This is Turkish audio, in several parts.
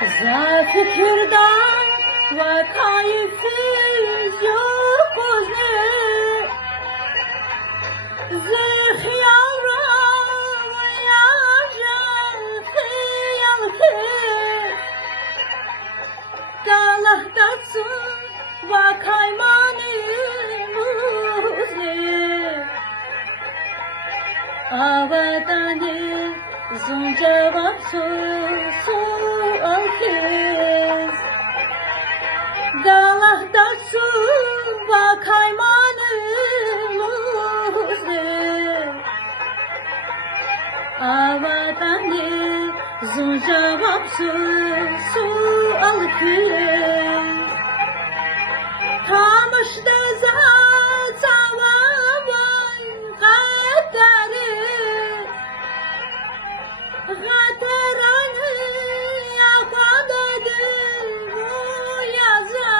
Za fikirdan ve kayfiz yok oze Zihiyara ve yacan khiyal khir Dalah datsun ve kaymani muze Avadani zun cevap sual kez Dalah datsu va kaymanı muze Avadani zun cevap sual kez Tamış deza tamamen kaderi Gateranı yapadedim bu yaza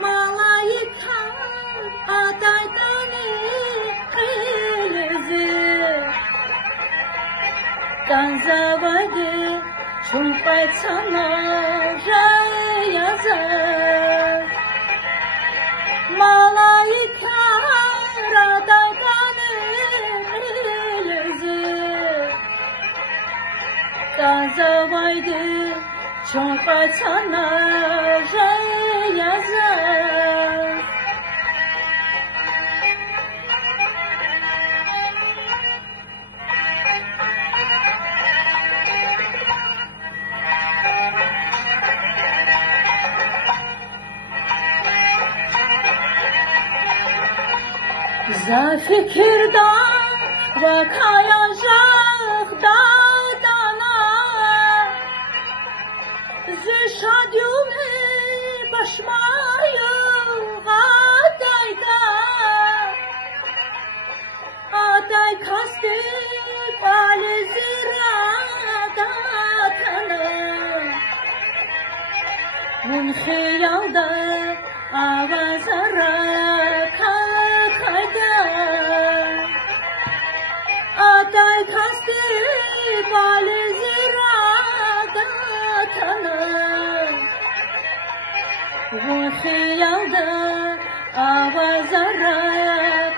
Malayikar adaydani kılıcı Ganzavaydı çumpay çanara yazar Malayikar adaydani kılıcı Ganzavaydı çumpay çanara yazar Za fikirdan ve kayacak dağdana Zişadyumi başmayım adayda Aday kastı bali zirada tanım Mun xiyalda avazara Aday kastı bali zirada tanım Bu xiyalda avazara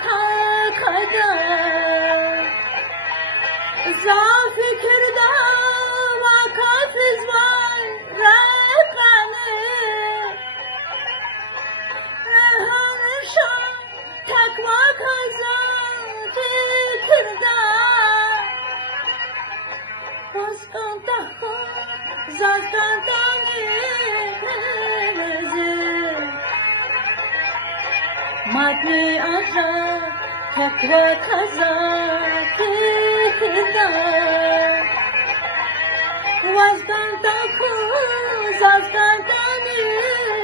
kayda Za fikirda vakafiz var rekanı Hanışan takva kazan fikirda Vazdan daha zazdan danilezi Madni aja takva kazan fikirda Vazdan daha zazdan danilezi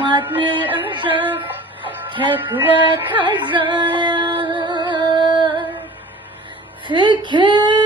Madni aja takva kazan fikir